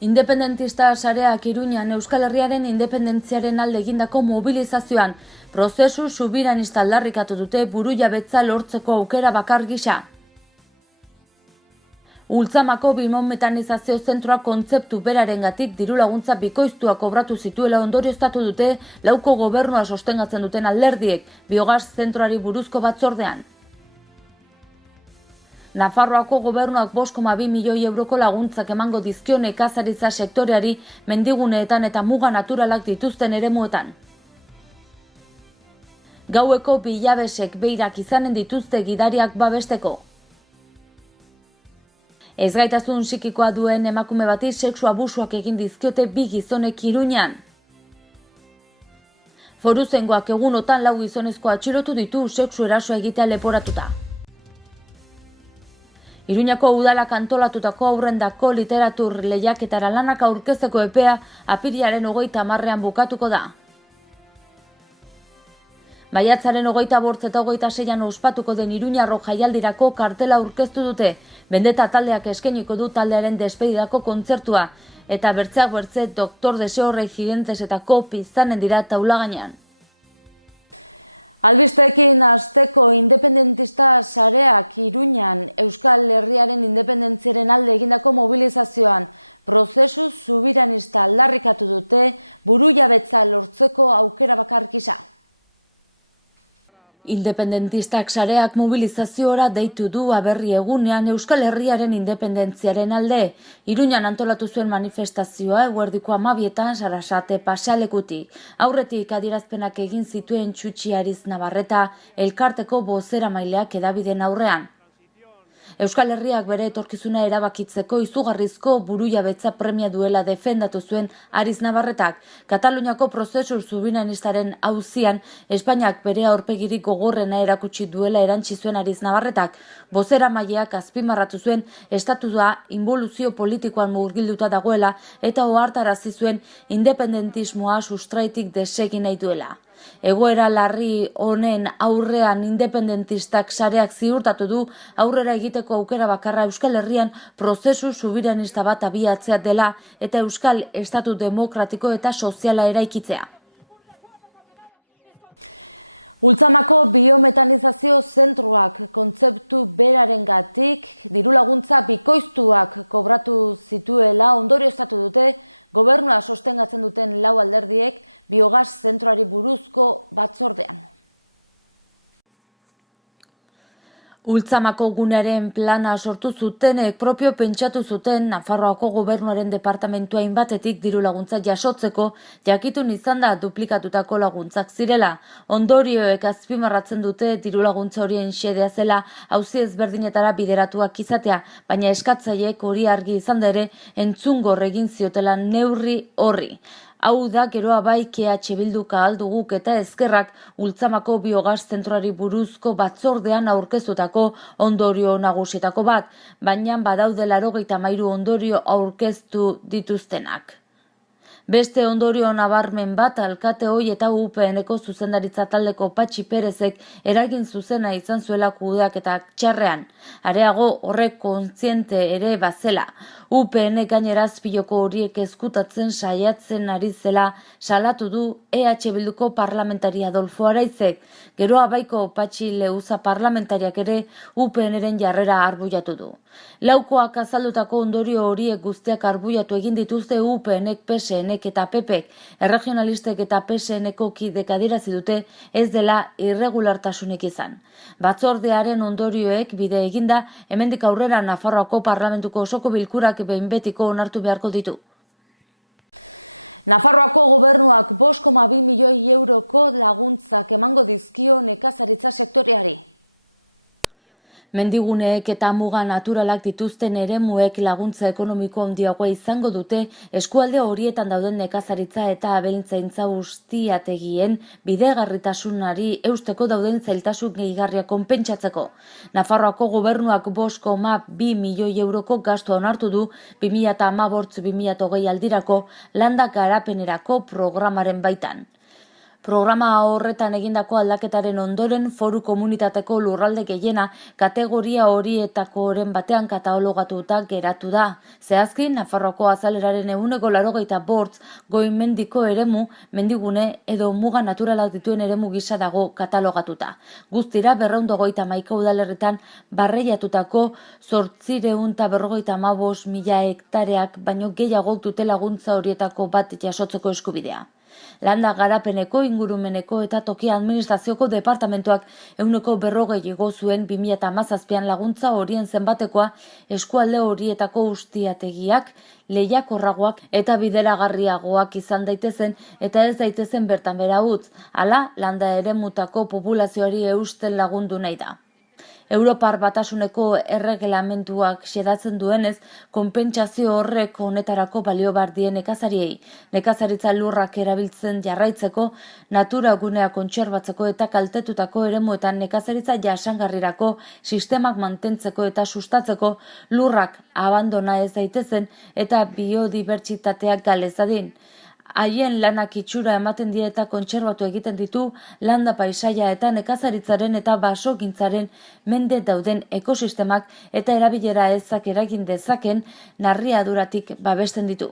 Independentista sareak Iruñan Euskal Herriaren independentziaren alde egindako mobilizazioan prozesu subiranista aldarrikatu dute burujabetza lortzeko aukera bakar gisa. Ultzamako bilmonmetanizazio zentroa kontzeptu berarengatik diru laguntza bikoiztua kobratu zituela ondorioztatu dute lauko gobernua sostengatzen duten alderdiek biogas zentroari buruzko batzordean. Nafarroako gobernuak 5,2 milioi euroko laguntzak emango dizkio nekazaritza sektoreari mendiguneetan eta muga naturalak dituzten eremuetan. Gaueko bilabesek beirak izanen dituzte gidariak babesteko. Ezgaitasun psikikoa duen emakume bati sexu abusuak egin dizkiote 2 gizonek Iruñan. Foruzengoak egunotan 4 gizonezko atxilotu ditu sexu erasoa egitea leporatuta. Iruñako udalak antolatutako aurrendako literatur lehiaketara lanak aurkezteko epea apirilaren 30ean bukatuko da. Maiatzaren 25 eta 26 ospatuko den Iruñarro jaialdirako kartela aurkeztu dute, bendeta taldeak eskainiko du taldearen despedidako kontzertua, eta bertzeak bertze Doktor Deseo Regidentesetako pizanen dira taula gainean. Albisteekin hasteko independentista sareak Iruñan Euskal Herriaren independentziaren alde egindako mobilizazioan prozesu subiranista aldarrikatu dute burujabetza lortzeko aukera bakar gisa. Independentistak sareak mobilizaziora deitu du aberri egunean Euskal Herriaren independentziaren alde. Iruñan antolatu zuen manifestazioa eguerdiko 12etan Sarasate pasealekutik. Aurretik adierazpenak egin zituen Txutxi Ariz Navarreta elkarteko bozeramaileak hedabideen aurrean. Euskal Herriak bere etorkizuna erabakitzeko izugarrizko burujabetza premia duela defendatu zuen Ariz Navarretak. Kataluniako prozesu subiranistaren auzian Espainiak bere aurpegirik gogorrena erakutsi duela erantsi zuen Ariz Navarretak. Bozeramaileak azpimarratu zuen estatua inboluzio politikoan murgilduta dagoela eta ohartarazi zuen independentismoa sustraitik desegin nahi duela. Egoera larri honen aurrean independentistak sareak ziurtatu du aurrera egiteko aukera bakarra Euskal Herrian prozesu subiranista bat abiatzea dela eta Euskal Estatu demokratiko eta soziala eraikitzea. Ultzamako biometanizazio zentroak kontzeptu berarengatik diru laguntza bikoiztuak kobratu zituela ondorioztatu dute gobernua sostengatzen duten 4 alderdiek biogas zentroari buruzko batzordean. Ultzamako gunearen plana sortu zutenek propio pentsatu zuten Nafarroako gobernuaren departamentua hainbatetik diru laguntza jasotzeko jakitun izan da duplikatutako laguntzak zirela. Ondorioek azpimarratzen dute diru laguntza horien xedea zela auzi ezberdinetara bideratuak izatea, baina eskatzaileek hori argi izan da ere entzungor egin ziotela neurri horri. Hau da geroa bai KH Bilduk ahalduguk eta ezkerrak Ultzamako biogas zentroari buruzko batzordean aurkeztutako ondorio nagusietako bat, baina badaude 93 ondorio aurkeztu dituztenak. Beste ondorio nabarmen bat alkate ohi eta UPN-eko zuzendaritza taldeko Patxi Perezek eragin zuzena izan zuela kudeaketak txarrean. Areago horrek kontziente ere bazela. UPN gainera azpiloko horiek ezkutatzen saiatzen ari zela salatu du EH Bilduko parlamentari Adolfo Araizek. Geroa baiko Patxi Leuza parlamentariak ere UPN-eren jarrera arbuiatu du. Laukoak azaldutako ondorio horiek guztiak arbuiatu egin dituzte UPN-ek, PSN-ek eta PP-ek. Erregionalistek eta PSN-eko kidek adierazi dute ez dela irregulartasunik izan. Batzordearen ondorioek bide eginda, hemendik aurrera Nafarroako parlamentuko osoko bilkurak behin betiko onartu beharko ditu. Nafarroako gobernuak 5,2 milioi euroko laguntzak emango dizkio nekazaritza sektoreari. Mendiguneek eta muga naturalak dituzten eremuek laguntza ekonomiko handiagoa izango dute eskualde horietan dauden nekazaritza eta abeltzaintza ustiategien bidegarritasunari eusteko dauden zailtasun gehigarria konpentsatzeko. Nafarroako gobernuak 5,2 milioi euroko gastua onartu du 2015-2020 aldirako landa garapenerako programaren baitan. Programa horretan egindako aldaketaren ondoren foru komunitateko lurralde gehiena kategoria horietakoren batean katalogatuta geratu da. Zehazki, Nafarroako azaleraren 85% goi-mendiko eremu, mendigune edo muga naturalak dituen eremu gisa dago katalogatuta. Guztira 251 udalerritan barreiatutako 855.000 hektareak baino gehiago dute laguntza horietako bat jasotzeko eskubidea. Landa garapeneko, ingurumeneko eta toki administrazioko departamentuak 140 igo zuen 2017an laguntza horien zenbatekoa eskualde horietako ustiategiak, lehiakorragoak eta bideragarriagoak izan daitezen eta ez daitezen bertan behera utz, hala landa eremutako populazioari eusten lagundu nahi da. Europar Batasuneko erregelamentuak xedatzen duenez, konpentsazio horrek honetarako balio bardien nekazariei. Nekazaritza lurrak erabiltzen jarraitzeko, natura gunea kontserbatzeko eta kaltetutako eremuetan nekazaritza jasangarrirako sistemak mantentzeko eta sustatzeko lurrak abandona ez daitezen eta biodibertsitateak galezadin. Haien lanak itxura ematen die eta kontserbatu egiten ditu landa paisaia eta nekazaritzaren eta basogintzaren mende dauden ekosistemak eta erabilera ezak eragin dezaken narriaduratik babesten ditu.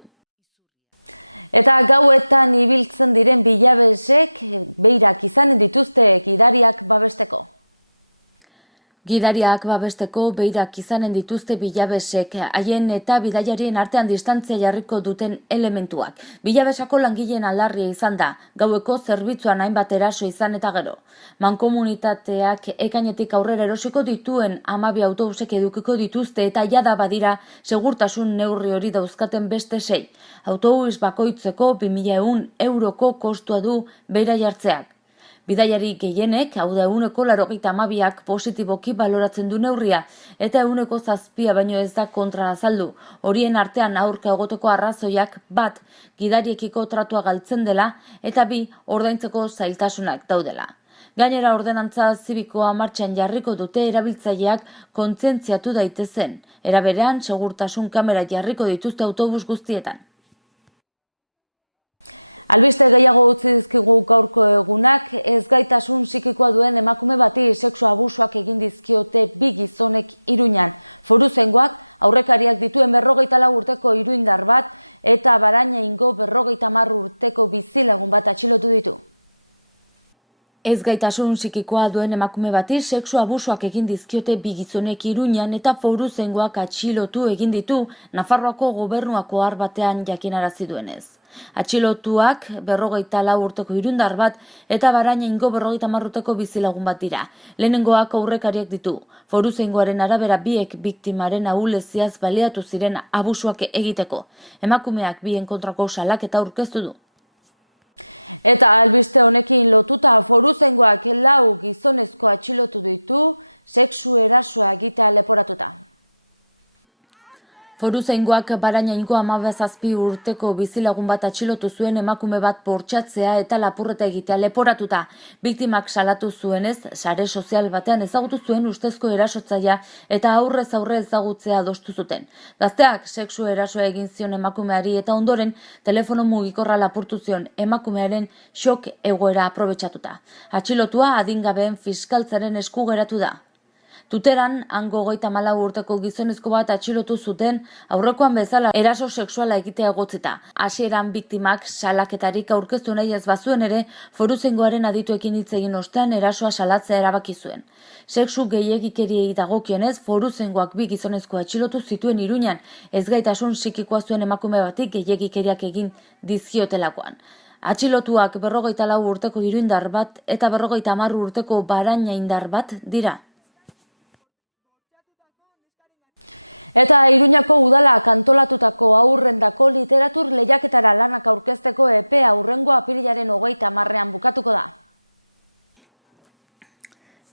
Eta gauetan ibiltzen diren bilabesek beirak izan dituzte gidariak babesteko. Gidariak babesteko beirak izanen dituzte bilabesek, haien eta bidaiarien artean distantzia jarriko duten elementuak. Bilabesako langileen aldarria izan da, gaueko zerbitzuan hainbat eraso izan eta gero. Mankomunitateak ekainetik aurrera erosiko dituen 12 autobusek edukiko dituzte eta jada badira segurtasun neurri hori dauzkaten beste 6. Autobus bakoitzeko 2.100 euroko kostua du beira jartzeak. Bidaiari gehienek, hau da 82ak positiboki baloratzen du neurria, eta 7 baino ez da kontra azaldu. Horien artean aurka egoteko arrazoiak 1, gidariekiko tratua galtzen dela, eta 2, ordaintzeko zailtasunak daudela. Gainera ordenantza zibikoa martxan jarriko dute erabiltzaileak kontzientziatu daitezen. Era berean, segurtasun kamera jarriko dituzte autobus guztietan. Albiste gehiago utzi dizkigu gaurko egunak, ezgaitasun psikikoa duen emakume bati sexu abusuak egin dizkiote 2 gizonek Iruñan. Foruzaingoak aurrekariak dituen 54 urteko iruindar bat eta Barañaiko 50 urteko bizilagun bat atxilotu ditu. Ezgaitasun psikikoa duen emakume bati sexu abusuak egin dizkiote 2 gizonek Iruñan eta foruzaingoak atxilotu egin ditu Nafarroako gobernuako ohar batean jakinarazi duenez. Atxilotuak 54 urteko irundar bat eta Barañaingo 50 urteko bizilagun bat dira. Lehenengoak aurrekariak ditu. Foruzaingoaren arabera biek biktimaren ahuleziaz baliatu ziren abusuak egiteko. Emakumeak bien kontrako salaketa aurkeztu du. Eta albiste honekin lotuta foruzaingoak 4 gizonezko atxilotu ditu, sexu erasoa egitea leporatuta. Foruzaingoak Barañaingo 17 urteko bizilagun bat atxilotu zuen emakume bat bortxatzea eta lapurreta egitea leporatuta. Biktimak salatu zuenez, sare sozial batean ezagutu zuen ustezko erasotzailea eta aurrez aurre ezagutzea adostu zuten. Gazteak sexu erasoa egin zion emakumeari eta ondoren telefono mugikorra lapurtu zion emakumearen xok egoera aprobetxatuta. Atxilotua adingabeen fiskaltzaren esku geratu da. Tuteran, hango 34 urteko gizonezko bat atxilotu zuten aurrekoan bezala eraso sexuala egitea egotzita. Hasieran biktimak salaketarik aurkeztu nahi ez bazuen ere, foruzaingoaren adituekin hitz egin ostean erasoa salatzea erabaki zuen. Sexu gehiegikeriei dagokionez, foruzaingoak 2 gizonezko atxilotu zituen Iruñan, ezgaitasun psikikoa zuen emakume batik gehiegikeriak egin dizkiotelakoan. Atxilotuak 54 urteko iruindar bat eta 50 urteko Barañaindar bat dira. Eta Iruñako udalak antolatutako haurrendako literatur lehiaketara lanak aurkezteko epea hurrengo apirilaren 30ean bukatuko da.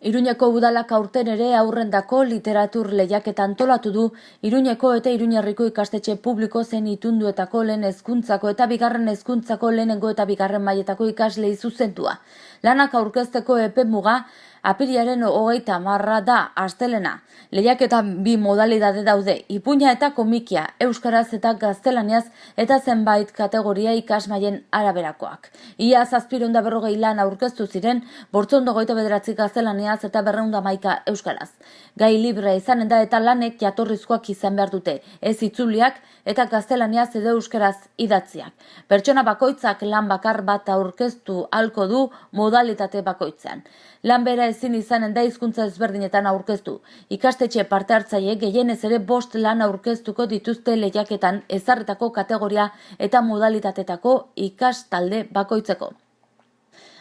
Iruñeko udalak aurten ere haurrendako literatur lehiaketa antolatu du Iruñeko eta Iruñerriko ikastetxe publiko zein itunduetako lehen hezkuntzako eta bigarren hezkuntzako lehenengo eta bigarren mailetako ikaslei zuzentua. Lanak aurkezteko epe muga apirilaren 30 da astelena. Lehiaketan 2 modalitate daude, ipuina eta komikia, euskaraz eta gaztelaniaz eta zenbait kategoria ikasmailen araberakoak. Ia 740 lan aurkeztu ziren, 529 gaztelaniaz eta 211 euskaraz. Gai librea izanen da eta lanek jatorrizkoak izan behar dute, ez itzuliak eta gaztelaniaz edo euskaraz idatziak. Pertsona bakoitzak lan bakar bat aurkeztu halko du modalitate bakoitzean. Lan bera ezin izanen da hizkuntza ezberdinetan aurkeztu. Ikastetxe parte hartzaile gehienez ere 5 lan aurkeztuko dituzte lehiaketan ezarritako kategoria eta modalitatetako ikastalde bakoitzeko.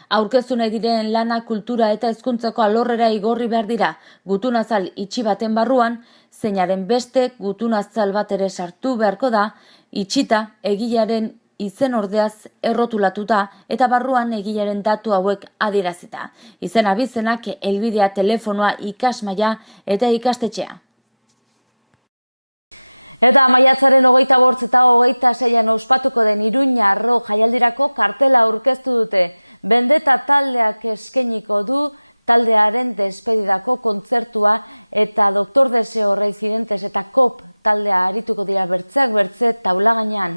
Aurkeztu nahi diren lana kultura eta hezkuntzako alorrera igorri behar dira, gutunazal itxi baten barruan, zeinaren beste gutunazal bat ere sartu beharko da, itxita egilearen izen ordeaz errotulatuta eta barruan egilearen datu hauek adierazita. Izen abizenak, helbidea, telefonoa, ikasmaila eta ikastetxea. Eta maiatzaren 25 eta 26 ospatuko den Iruña Arlo jaialdirako kartela aurkeztu dute. Bendeta taldeak eskainiko du taldearen despedidako kontzertua eta Doktor Deseo Residentes eta KOP taldea arituko dira bertze taula gainean.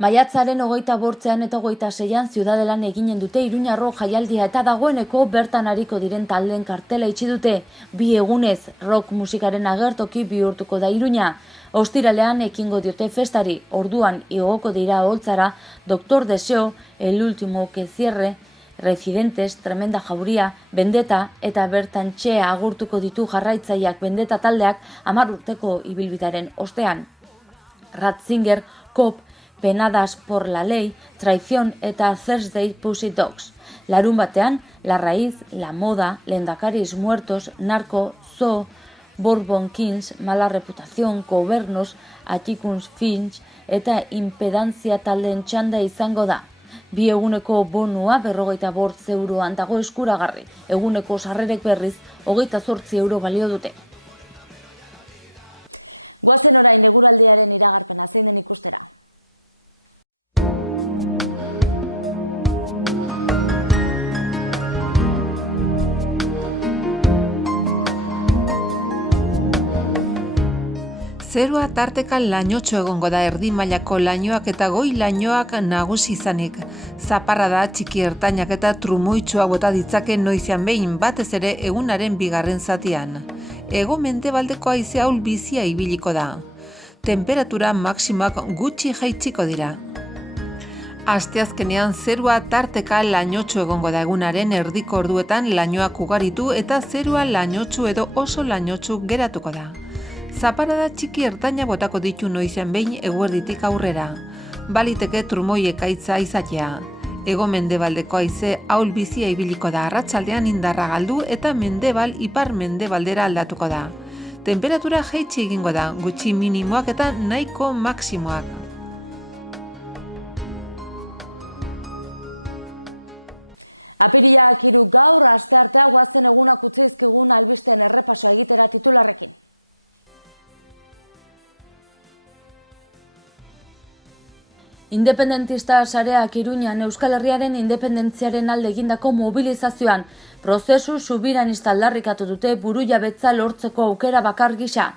Maiatzaren 25 eta 26 Ziudadelan eginen dute Iruña Arlo jaialdia eta dagoeneko bertan ariko diren taldeen kartela itxi dute. 2 egunez rock musikaren agertoki bihurtuko da Iruña. Ostiralean ekingo diote festari, orduan igoko dira Oholtzara Doktor Deseo, El Último que Cierre, Residentes, Tremenda Jauria, Bendeta eta bertan txea agurtuko ditu jarraitzaileak Bendeta taldeak 10 urteko ibilbidearen ostean. Ratzinger, KOP, Penadas por la Ley, Traición eta Thursday Pussy Dogs. Larun batean, La Raíz, La Moda, Lehendakaris Muertos, Narco, Zoo, Bourbon Kings, Mala Reputación, Gobernos, Atikuns Finch eta Impedantzia taldeen txanda izango da. 2 eguneko bonua 55 euroan dago eskuragarri. Eguneko sarrerek berriz 28 euro balio dute. Goazen orain eguraldiaren iragarpena zein den ikustera. Zerua tarteka lainotxo egongo da erdi mailako lainoak eta goi lainoak nagusi izanik. Zaparrada txiki ertainak eta trumoitxoa bota ditzake noizean behin batez ere egunaren 2. zatian. Hego-mendebaldeko haize ahul bizia ibiliko da. Temperatura maximoak gutxi jaitsiko dira. Asteazkenean zerua tarteka lainotxo egongo da egunaren erdiko orduetan lainoak ugaritu eta zerua lainotxu edo oso lainotxu geratuko da. Zaparrada txiki ertaina botako ditu noizean behin eguerditik aurrera. Baliteke trumoi ekaitza izatea. Hego-mendebaldeko haize ahul bizia ibiliko da, arratsaldean indarra galdu eta mendebal ipar mendebaldera aldatuko da. Temperatura jaitsi egingo da, gutxi minimoak eta nahiko maximoak. Apirilak 3 gaur, asteartean goazen egunak utzaizkigun albisteen errepaso egitera titularrekin. Independentista sareak Iruñan Euskal Herriaren independentziaren alde egindako mobilizazioan prozesu subiranista aldarrikatu dute burujabetza lortzeko aukera bakar gisa.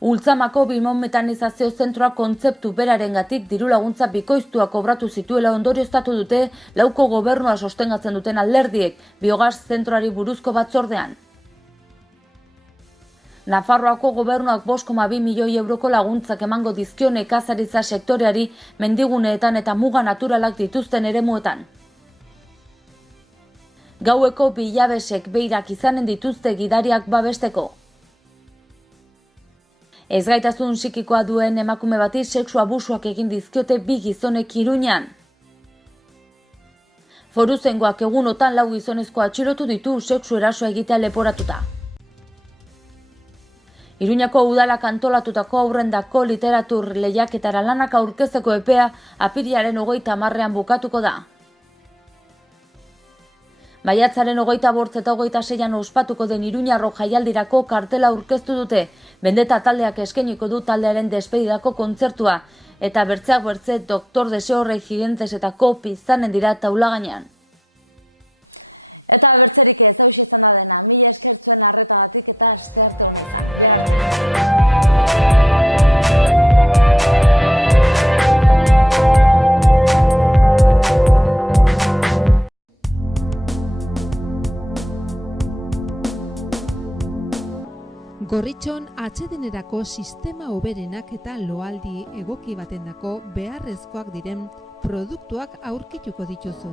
Ultzamako bimonmetanizazio zentroa kontzeptu berarengatik diru laguntza bikoiztua kobratu zituela ondorioztatu dute lauko gobernua sostengatzen duten alderdiek biogaz zentroari buruzko batzordean. Nafarroako gobernuak 5,2 milioi euroko laguntzak emango dizkio nekazaritza sektoreari mendiguneetan eta muga naturalak dituzten eremuetan. Gaueko bilabesek beirak izanen dituzte gidariak babesteko. Ezgaitasun psikikoa duen emakume bati sexu abusuak egin dizkiote 2 gizonek Iruñan. Foruzaingoak egunotan 4 gizonezko atxilotu ditu sexu erasoa egitea leporatuta. Iruñako udalak antolatutako aurrendako literatur lehiaketara lanak aurkezteko epea apirilaren 30ean bukatuko da. Maiatzaren 25 eta 26an ospatuko den Iruña Arlo jaialdirako kartela aurkeztu dute. Bendeta taldeak eskainiko du taldearen despedidako kontzertua eta bertzeak bertze Doktor Deseo Regidentesetako pizanen dira taula gainean. Eta bertzerik ez hau izan da dena, mila esker zuen arretagatik eta astearte. Gorritxon atsedenerako sistema hoberenak eta loaldi egoki batendako beharrezkoak diren produktuak aurkituko dituzu.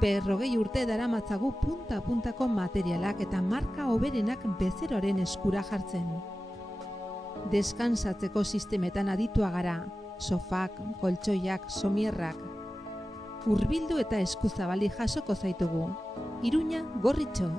40 urte daramatzagu punta-puntako materialak eta marka hoberenak bezeroaren eskura jartzen. Deskansatzeko sistemetan aditua gara, sofak, koltsoiak, somierrak. Hurbildu eta eskuzabali jasoko zaitugu. Iruña, Gorritxo.